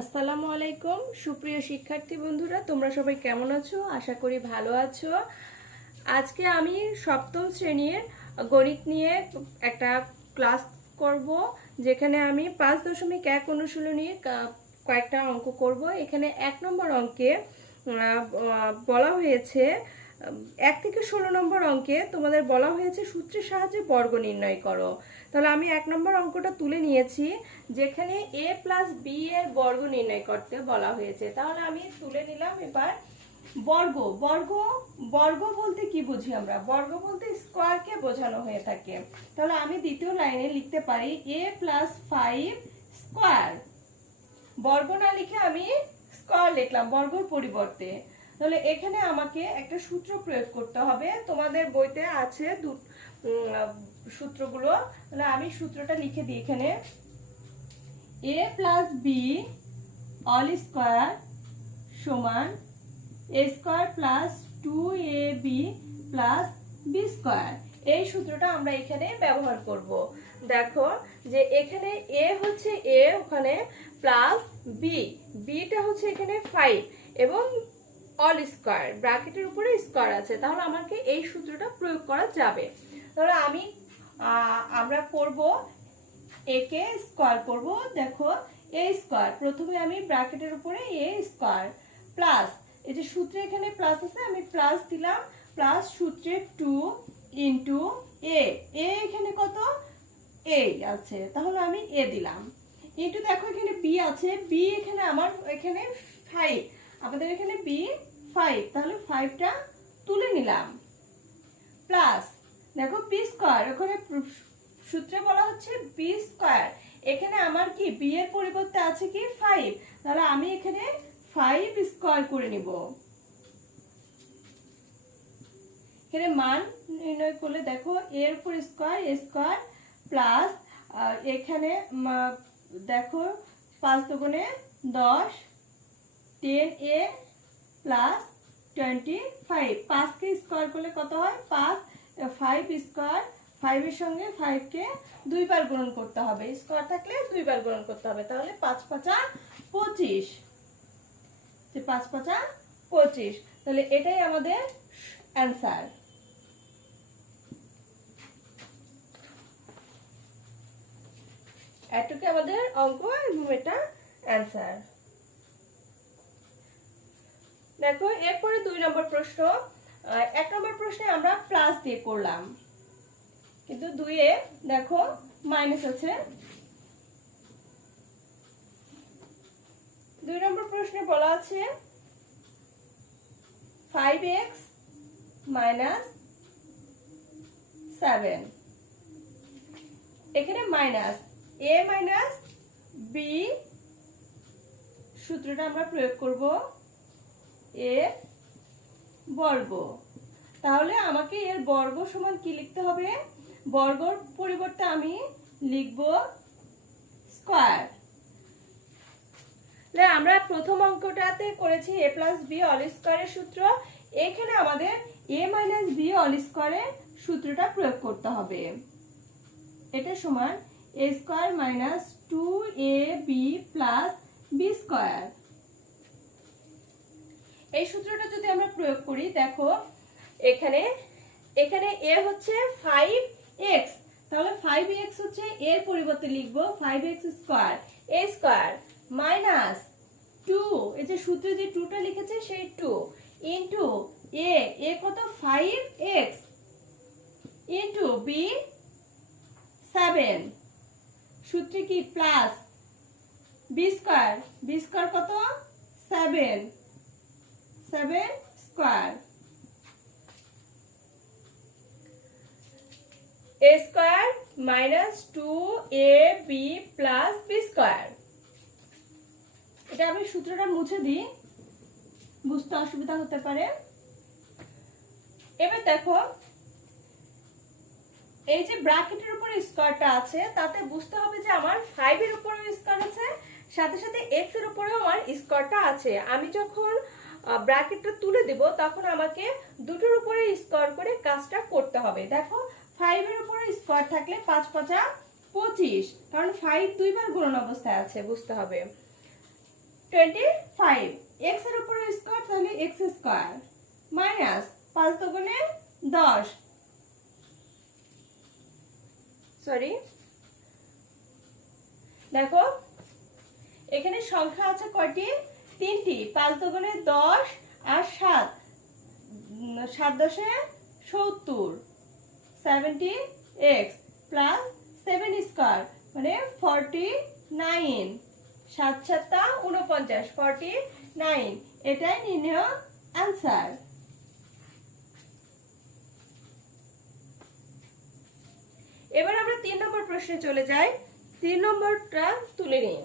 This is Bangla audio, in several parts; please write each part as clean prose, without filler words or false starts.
আসসালামু আলাইকুম সুপ্রিয় শিক্ষার্থী বন্ধুরা, তোমরা সবাই কেমন আছো? আশা করি ভালো আছো। আজকে আমি সপ্তম শ্রেণীর গণিত নিয়ে একটা ক্লাস করব, যেখানে আমি 5.1 অনুশীলনীর কয়েকটা অঙ্ক করব। এখানে 1 নম্বর অঙ্কে বলা হয়েছে 1 থেকে 16 নম্বর অঙ্কে তোমাদের বলা হয়েছে সূত্রের সাহায্যে বর্গ নির্ণয় করো। তাহলে আমি 1 নম্বর অঙ্কটা তুলে নিয়েছি, যেখানে a প্লাস b এর বর্গ নির্ণয় করতে বলা হয়েছে। তাহলে আমি তুলে নিলাম। এবার বর্গ বর্গ বর্গ বলতে কি বুঝি আমরা? বর্গ বলতে স্কোয়ারকে বোঝানো হয়ে থাকে। তাহলে আমি দ্বিতীয় লাইনে লিখতে পারি a প্লাস 5 স্কোয়ার। বর্গ না লিখে আমি স্কোয়ার লিখলাম বর্গর পরিবর্তে। তাহলে এখানে আমাকে একটা সূত্র প্রয়োগ করতে হবে। তোমাদের বইতে আছে সূত্রগুলো। তাহলে আমি সূত্রটা লিখে দিই এখানে। a plus B all square সমান a square plus 2ab plus B square. এই সূত্রটা আমরা এখানে ব্যবহার করব। দেখো যে এখানে a হচ্ছে a, ওখানে প্লাস বি, বিটা হচ্ছে এখানে 5 এবং অল স্কোয়ার ব্র্যাকেটের উপরে স্কোয়ার আছে। তাহলে আমাকে এই সূত্রটা প্রয়োগ করা যাবে। তাহলে আমরা করব a কে স্কোয়ার করব। দেখো a স্কোয়ার, প্রথমে আমি ব্র্যাকেটের উপরে a স্কোয়ার প্লাস, এই যে সূত্রে এখানে প্লাস আছে আমি প্লাস দিলাম, প্লাস সূত্রে 2 ইনটু a, এখানে কত a আছে, তাহলে আমি a দিলাম। ইনটু দেখো এখানে b আছে, b এখানে আমার এখানে 5, আমাদের এখানে b 5, তাহলে 5টা তুলে নিলাম। প্লাস দেখো বি স্কোয়ার, ওখানে সূত্রে বলা হচ্ছে বি স্কোয়ার, এখানে আমার কি বি এর পরিবর্তে আছে কি 5, তাহলে আমি এখানে 5 স্কোয়ার করে নিব। এখানে মান নির্ণয় করলে দেখো এর উপর স্কোয়ার, এ স্কোয়ার প্লাস এখানে দেখো 5 দুগুণে 10, 10a প্লাস 25, 5 কে স্কোয়ার করলে কত হয়? 5 স্কোয়ার, 5 এর সঙ্গে 5 কে 2 বার গুণন করতে হবে, স্কোয়ার থাকলে 2 বার গুণন করতে হবে। তাহলে 5 5 25, 5 5 25, তাহলে এটাই আমাদের অ্যান্সার। এটুকু আমাদের অঙ্ক এবং এটা অ্যান্সার। দেখো এরপরে 2 নম্বর প্রশ্ন। 1 নম্বর প্রশ্নে আমরা প্লাস দিয়ে করলাম, কিন্তু 2 এ দেখো মাইনাস আছে। 2 নম্বর প্রশ্নে বলা আছে 5x মাইনাস 7, এখানে মাইনাস a মাইনাস b, সূত্রটা আমরা প্রয়োগ করব a বর্গ। তাহলে আমাকে এর বর্গ সমান কি লিখতে হবে? বর্গর পরিবর্তে আমি লিখব স্কয়ার। আমরা প্রথম অঙ্কটাতে করেছি a প্লাস বি অল স্কয়ারের সূত্র, এখানে আমাদের a মাইনাস বি অল স্কয়ারের সূত্রটা প্রয়োগ করতে হবে। এটা সমান a square minus 2ab plus B square. এই সূত্রটা যদি আমরা প্রয়োগ করি, দেখো এখানে a হচ্ছে 5x, তাহলে 5x হচ্ছে এর পরিবর্তে লিখব 5x square, a square minus 2, এই যে সূত্রে যে 2টা লিখেছে সেই 2 ইনটু a কত 5x ইনটু b 7, সূত্রে কি প্লাস b স্কয়ার কত 7 square, a square minus 2ab plus B square. এটা আমি সূত্রটা মুছে দিই, বুঝতে অসুবিধা হতে পারে। এবার দেখো এই যে ব্র্যাকেটের উপরে স্কয়ারটা আছে, তাতে বুঝতে হবে যে আমার 5 এর উপরে স্কয়ার আছে, সাথে সাথে x এর উপরেও আমার স্কয়ারটা আছে। আমি যখন ব্র্যাকেটটা তুলে দেব তখন আমাকে দুটোর উপরে স্কয়ার করে কাজটা করতে হবে। দেখো 5 এর উপরে স্কয়ার থাকলে 5 5 25, কারণ 5 দুইবার গুণন অবস্থায় আছে, বুঝতে হবে। 25, x এর উপরে স্কয়ার তাহলে x স্কয়ার মাইনাস 5 দুগুণে 10, সরি দেখো এখানে সংখ্যা আছে কয়টি, 3টি। 5 দুগুণে 10 আর 7, 7 10 70, 70x প্লাস 7 স্কয়ার মানে 49, 7 7 49, 49, এটাই নির্ণয় आंसर। এবার আমরা 3 নম্বর প্রশ্নে চলে যাই। 3 নম্বরটা তুলে নিই।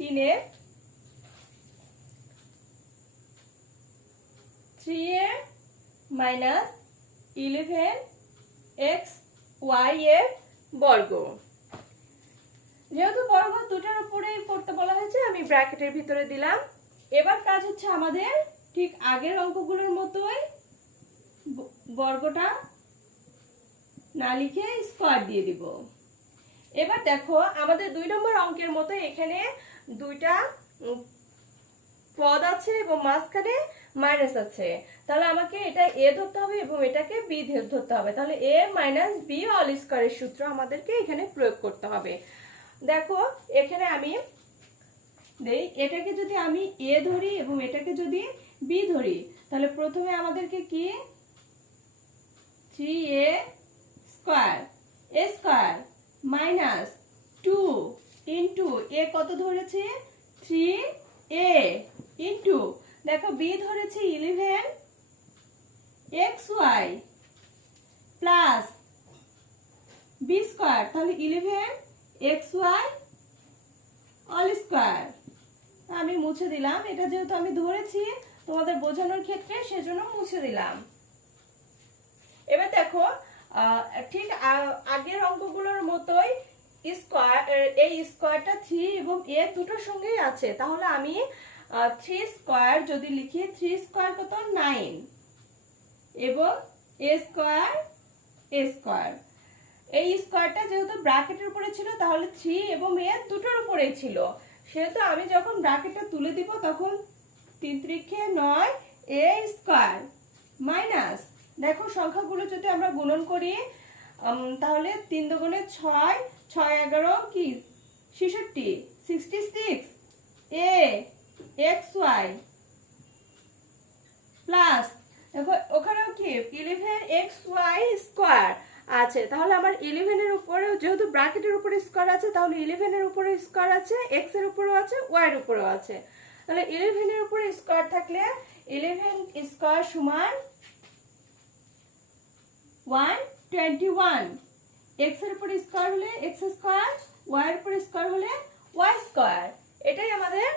তিনে 3a মাইনাস 11x y এর বর্গ। যেহেতু বর্গ দুটার উপরেই করতে বলা হয়েছে আমি ব্র্যাকেটের ভিতরে দিলাম। এবার কাজ হচ্ছে আমাদের ঠিক আগের অঙ্কগুলোর মতোই বর্গটা না লিখে স্কয়ার দিয়ে দিব। এবার দেখো আমাদের 2 নম্বর অঙ্কের মতো এখানে দুইটা পদ আছে এবং মাঝখানে মাইনাস আছে, তাহলে আমাকে এটা a ধরতে হবে এবং এটাকে b ধরতে হবে। তাহলে a মাইনাস b অল স্কয়ারের সূত্র আমাদেরকে এখানে প্রয়োগ করতে হবে। দেখো এখানে আমি দেই, এটাকে যদি আমি a ধরি এবং এটাকে যদি b ধরি তাহলে প্রথমে আমাদেরকে কি 3a square a square minus 2 into a কত ধরেছে 3a ইনটু দেখো b ধরেছে 11xy প্লাস b স্কয়ার তাহলে 11xy অল স্কয়ার। আমি মুছে দিলাম, এটা যেহেতু আমি ধরেছি তোমাদের বোঝানোর ক্ষেত্রে সেজন্য মুছে দিলাম। এবার দেখো ঠিক আগের অঙ্কগুলোর মতোই স্কয়ার, এই স্কয়ারটা 3 এবং a দুটোর সঙ্গেই আছে, তাহলে আমি 3 স্কয়ার যদি লিখি 3 স্কয়ার কত 9 এবং a স্কয়ার এই স্কয়ারটা যেহেতু ব্র্যাকেটের উপরে ছিল তাহলে 3 এবং a দুটোর উপরেই ছিল, সেহেতু আমি যখন ব্র্যাকেটটা তুলে দিব তখন 3 3 9 a স্কয়ার মাইনাস দেখো সংখ্যাগুলো যদি আমরা গুণন করি তাহলে 3 দুগুণে 6, 6 11 কি 66, 66 a xy প্লাস দেখো ওখানেও কি 11xy স্কয়ার আছে, তাহলে আমার 11 এর উপরেও যেহেতু ব্র্যাকেটের উপরে স্কয়ার আছে তাহলে 11 এর উপরে স্কয়ার আছে, x এর উপরেও আছে, y এর উপরেও আছে। তাহলে 11 এর উপরে স্কয়ার থাকলে 11 স্কয়ার সমান 121, x এর উপরে স্কয়ার হলে x স্কয়ার, y এর উপরে স্কয়ার হলে y স্কয়ার। এটাই আমাদের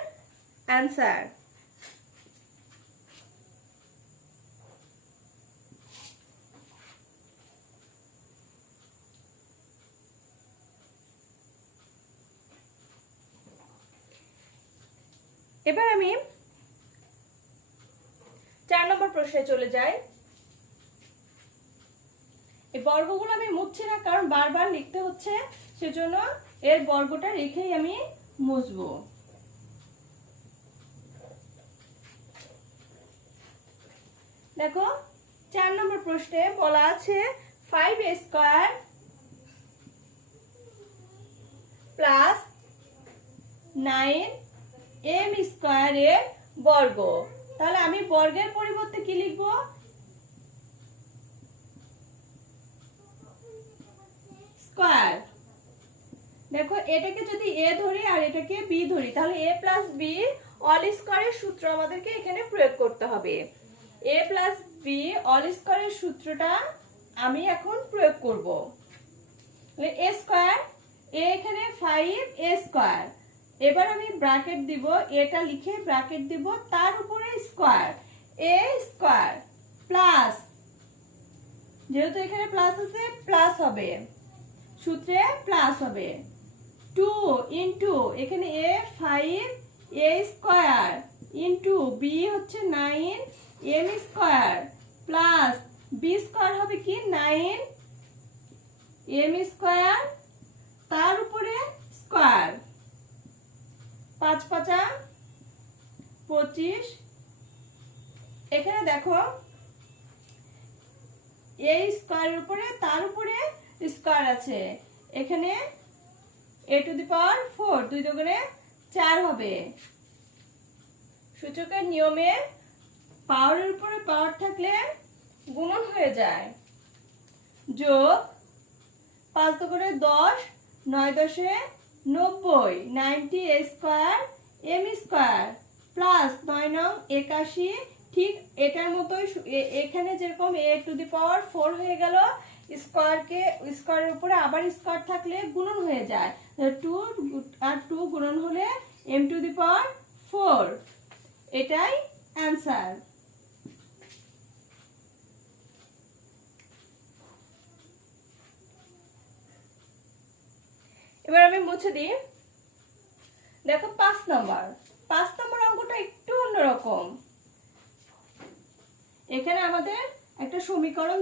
आंसर। এবার আমি 4 নম্বর প্রশ্নে চলে যাই। এই বর্গগুলো আমি মুছছি না কারণ বারবার লিখতে হচ্ছে, সেজন্য এর বর্গটা রেখেই আমি মুছবো। দেখো 4 নম্বর প্রশ্নে বলা আছে 5a square plus 9m square এর বর্গ। তাহলে আমি বর্গের পরিবর্তে কি লিখব স্কয়ার। দেখো এটাকে যদি a ধরি আর এটাকে b ধরি তাহলে a প্লাস b অল স্কয়ারের সূত্র আমাদেরকে এখানে প্রয়োগ করতে হবে। a প্লাস b অল স্কয়ারের সূত্রটা আমি এখন প্রয়োগ করব। তাহলে a স্কয়ার, a এখানে 5a স্কয়ার, এবার আমি ব্র্যাকেট দিব, এটা লিখে ব্র্যাকেট দিব, তার উপরে স্কয়ার a স্কয়ার প্লাস যেহেতু এখানে প্লাস আছে প্লাস হবে, সূত্রে প্লাস হবে 2 ইন্টু এখানে a 5 a square into b হচ্ছে 9 m square plus b square হবে কি 9 m স্কয়ার তার উপরে স্কয়ার 5 5 25। এখানে দেখো a স্কয়ারের উপরে তার উপরে স্কয়ার আছে, এখানে a টু দি পাওয়ার 4 2 দুগুণে 4 হবে। সূচকের নিয়মে পাওয়ারের উপরে পাওয়ার থাকলে গুণন হয়ে যায়। যোগ 5 দুগুণে 10 9 10 90 90 a square m square plus 9 9 81। ঠিক এটার মতোই এখানে যেরকম a টু দি পাওয়ার 4 হয়ে গেল, স্কয়ারের উপরে আবার স্কয়ার থাকলে গুণন হয়ে যায়। 2 আর 2 গুণন হলে m টু দি পাওয়ার 4, এটাই অ্যান্সার। এবার আমি মুছে দিই। দেখো 5 নম্বর অঙ্কটা একটু অন্যরকম। এখানে আমাদের একটা সমীকরণ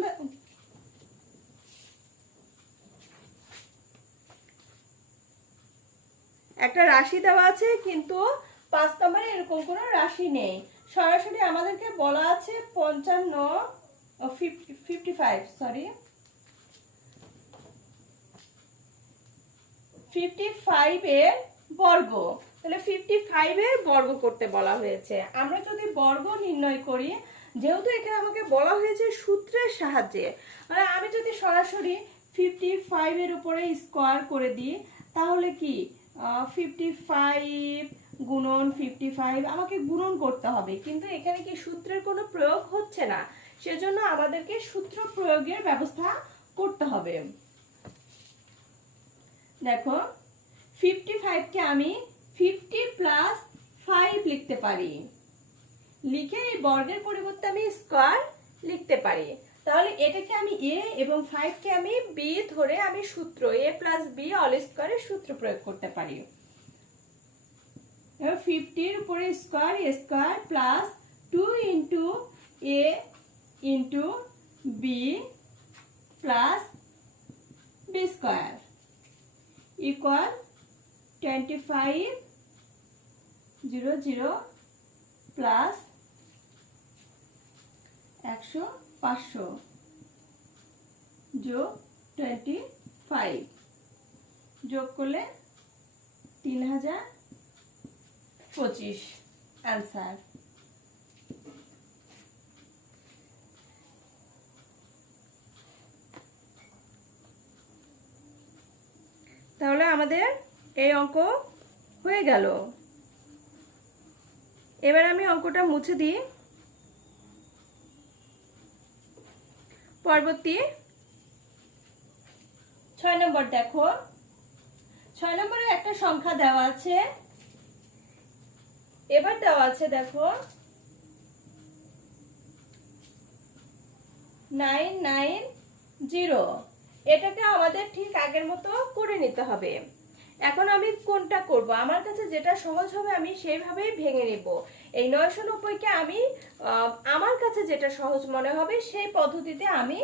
একটা রাশি দেওয়া আছে, কিন্তু 5 নম্বরে এরকম কোনো রাশি নেই। সরাসরি আমাদেরকে বলা আছে 55 এর বর্গ। তাহলে 55 এর বর্গ করতে বলা হয়েছে। আমরা যদি বর্গ নির্ণয় করি, যেহেতু এখানে আমাকে বলা হয়েছে সূত্রের সাহায্যে, মানে আমি যদি সরাসরি 55 এর উপরে স্কয়ার করে দিই, তাহলে কি 55 গুণন 55 আমাকে গুণন করতে হবে, কিন্তু এখানে কি সূত্রের কোনো প্রয়োগ হচ্ছে না, সেজন্য আমাদেরকে সূত্র প্রয়োগের ব্যবস্থা করতে হবে। দেখো 55 কে আমি 50 প্লাস 5 লিখতে পারি, লিখে এই বর্গের পরিবর্তে আমি স্কয়ার লিখতে পারি। তাহলে এটাকে আমি a এবং 5 কে আমি b ধরে আমি সূত্র a প্লাস b অল স্কয়ারের সূত্র প্রয়োগ করতে পারি। 50 এর উপরে square a square plus 2 into a into b plus b square equal 25 0 0 plus 100 500 যোগ 25 যোগ করলে 3025 आंसर। তাহলে আমাদের এই অঙ্ক হয়ে গেল। এবার আমি অঙ্কটা মুছে দিই। পরবর্তী 6 নম্বর দেখো, 6 নম্বরে একটা সংখ্যা দেওয়া আছে। এবার দেওয়া আছে দেখো 990, এটাকে আমাদের ঠিক আগের মতো করে নিতে হবে। এখন আমি কোনটা করব, আমার কাছে যেটা সহজ হবে আমি সেইভাবেই ভেঙে নেব। এই 990 কে আমি আমার কাছে যেটা সহজ মনে হবে সেই পদ্ধতিতে আমি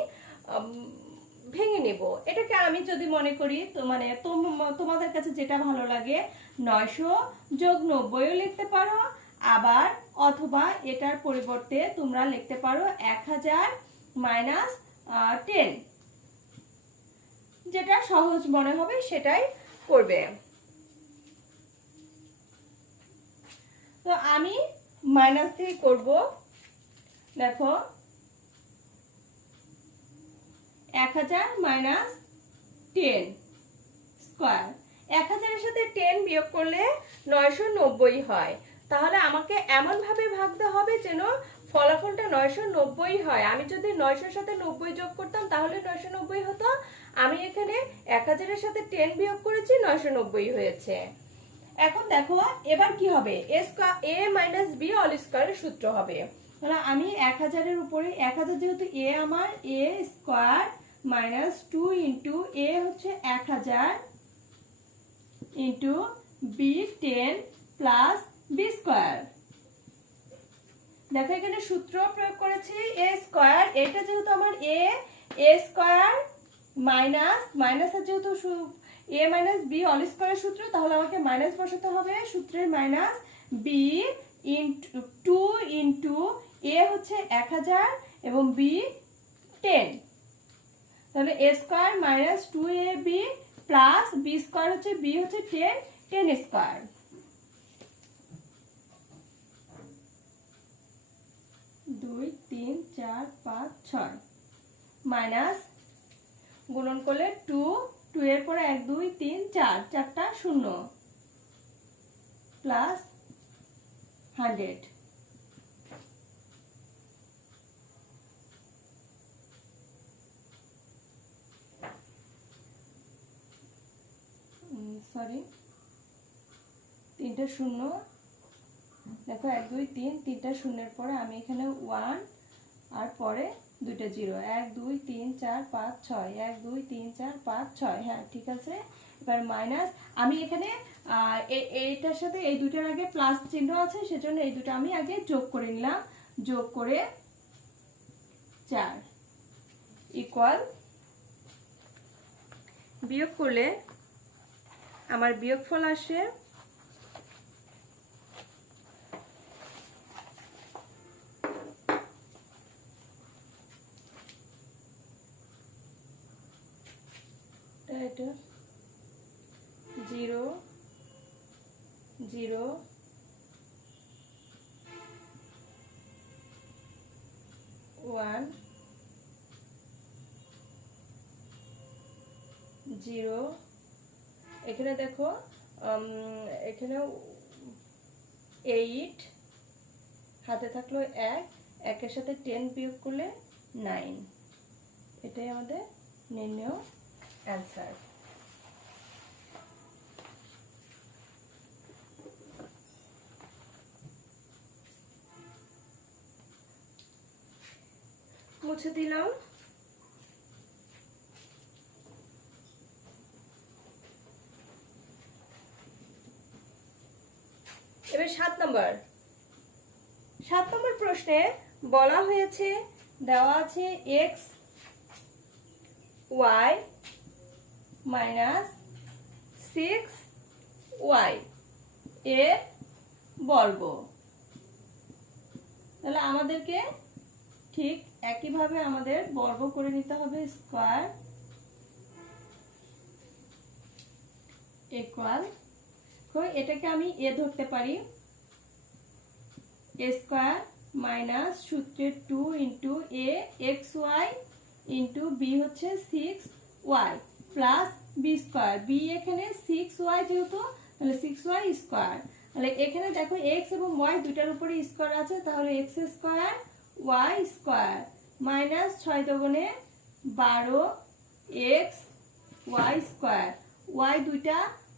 ভেঙে নেব। এটাকে আমি যদি মনে করি তো মানে তোমাদের কাছে যেটা ভালো লাগে 900 যোগ 90ও লিখতে পারো, আবার অথবা এটার পরিবর্তে তোমরা লিখতে পারো 1000 মাইনাস 10, যেটা সহজ মনে হবে সেটাই করবে। তো আমি মাইনাস দিয়ে করব। দেখো 1000 মাইনাস 10 স্কয়ার, 1000 এর সাথে 10 বিয়োগ করলে 990 হয়। তাহলে আমাকে এমন ভাবে ভাগতে হবে যেন ফলাফলটা 990 হয়। আমি যদি 900 এর সাথে 90 যোগ করতাম তাহলে 990 হতো। আমি এখানে 1000 এর সাথে 10 বিয়োগ করেছি, 990 হয়েছে। এখন দেখো এবার কি হবে, a মাইনাস b অল স্কয়ারের সূত্র হবে। তাহলে আমি 1000 এর উপরে 1000 যেহেতু a আমার a square minus 2 into a হচ্ছে 1000 into B 10 plus B square. দেখো এখানে সূত্র প্রয়োগ করেছি এ স্কোয়ার, এটা যেহেতু আমার এ স্কোয়ার মাইনাসের যেহেতু এ মাইনাস বি অল স্কোয়ারের সূত্র, তাহলে আমাকে মাইনাস বসাতে হবে, সূত্রের minus B into 2 into A হচ্ছে 1000 এবং বি 10, তাহলে A square minus 2ab plus B square হচ্ছে বি হচ্ছে 10 স্কোয়ার। দুই 3 4 5 6 মাইনাস গুণন করলে 2 এর পরে 1 2 3 4 চারটা 0 প্লাস 100। সরি, 3টা 0, দেখো 1 2 3 3টা 0-এর পরে আমি এখানে 1 আর পরে 2টা 0, 1 2 3 4 5 6, 1 2 3 4 5 6, হ্যাঁ ঠিক আছে। এবার মাইনাস আমি এখানে এইটার সাথে এই দুটার আগে প্লাস চিহ্ন আছে, সেজন্য এই দুটো আমি আগে যোগ করে নিলাম, যোগ করে 4 ইকুয়াল, বিয়োগ করলে আমার বিয়োগফল আসে এটা 0 0 1 0, এখানে দেখো এখানে 8 হাতে থাকলো 1, 1-এর সাথে 10 বিয়োগ করলে 9, এটাই আমাদের নির্ণয় অ্যান্সার। মুছে দিলাম। এবার 7 নম্বর প্রশ্নে বলা হয়েছে, দেওয়া আছে x y মাইনাস 6y এর বর্গ। তাহলে আমাদেরকে ঠিক একইভাবে আমাদের বর্গ করে নিতে হবে, স্কয়ার ইকুয়াল, এটাকে আমি এ ধরতে পারি, এ স্কয়ার মাইনাস সূত্রের 2 ইন্টু এ এক্স ওয়াই ইন্টু বি হচ্ছে 6y plus B square, B এখানে 6y যেহেতু, তাহলে 6y স্কয়ার, তাহলে এখানে দেখো x এবং y দুটার উপরে স্কয়ার আছে, তাহলে x square y square minus 6 দুগুণে 12 x y স্কয়ার, y দুইটা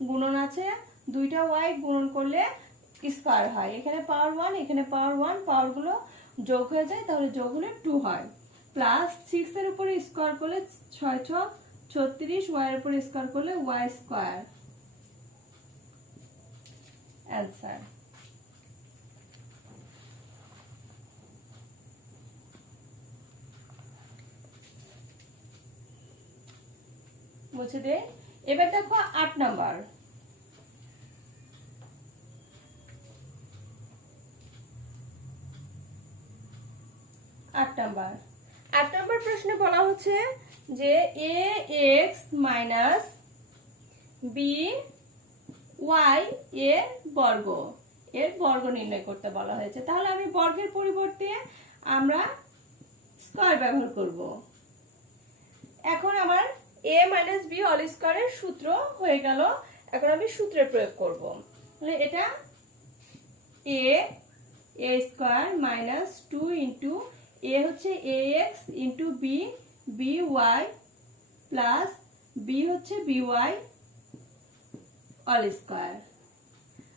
গুণন আছে, দুইটা y গুণন করলে স্কয়ার হয়, এখানে পাওয়ার 1 এখানে পাওয়ার 1, পাওয়ারগুলো যোগ হয়ে যায়, তাহলে যোগ হলে 2 হয়, প্লাস 6 এর উপরে স্কয়ার করলে 6 6 36, y এর উপরে স্কয়ার করলে y স্কয়ার, অ্যানসার। মুছে দে। এবার দেখো 8 নাম্বার, প্রশ্নে বলা হচ্ছে যে এ এক্স মাইনাস বি ওয়াই এর বর্গ নির্ণয় করতে বলা হয়েছে। তাহলে আমি বর্গের পরিবর্তে আমরা স্কয়ার ব্যবহার করব। এখন আমার এ মাইনাস বি অল স্কয়ারের সূত্র হয়ে গেল, এখন আমি সূত্রের প্রয়োগ করব। তাহলে এটা A square minus 2 into A হচ্ছে A X into B B Y plus B হচ্ছে বি ওয়াই অল স্কয়ার।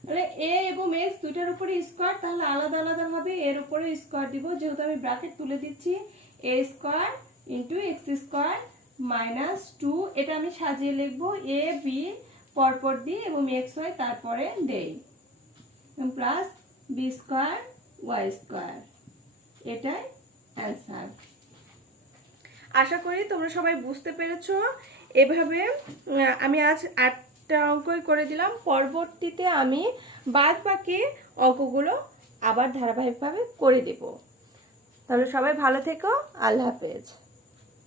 তাহলে এ এবং এক্স দুটার উপরে স্কয়ার, তাহলে আলাদা আলাদা ভাবে এর উপরে স্কয়ার দিব, যেহেতু আমি ব্র্যাকেট তুলে দিচ্ছি, A square into X square minus 2, এটা আমি সাজিয়ে লিখবো এ বি পরপর দিই এবং এক্স ওয়াই তারপরে দেই, plus B square Y square. এটাই অ্যান্সার। আশা করি তোমরা সবাই বুঝতে পেরেছো। এভাবে আমি আজ 8টা অঙ্কই করে দিলাম, পরবর্তীতে আমি বাদ বাকি অঙ্কগুলো আবার ধারাবাহিকভাবে করে দেব। তাহলে সবাই ভালো থেকো, আল্লাহ হাফেজ।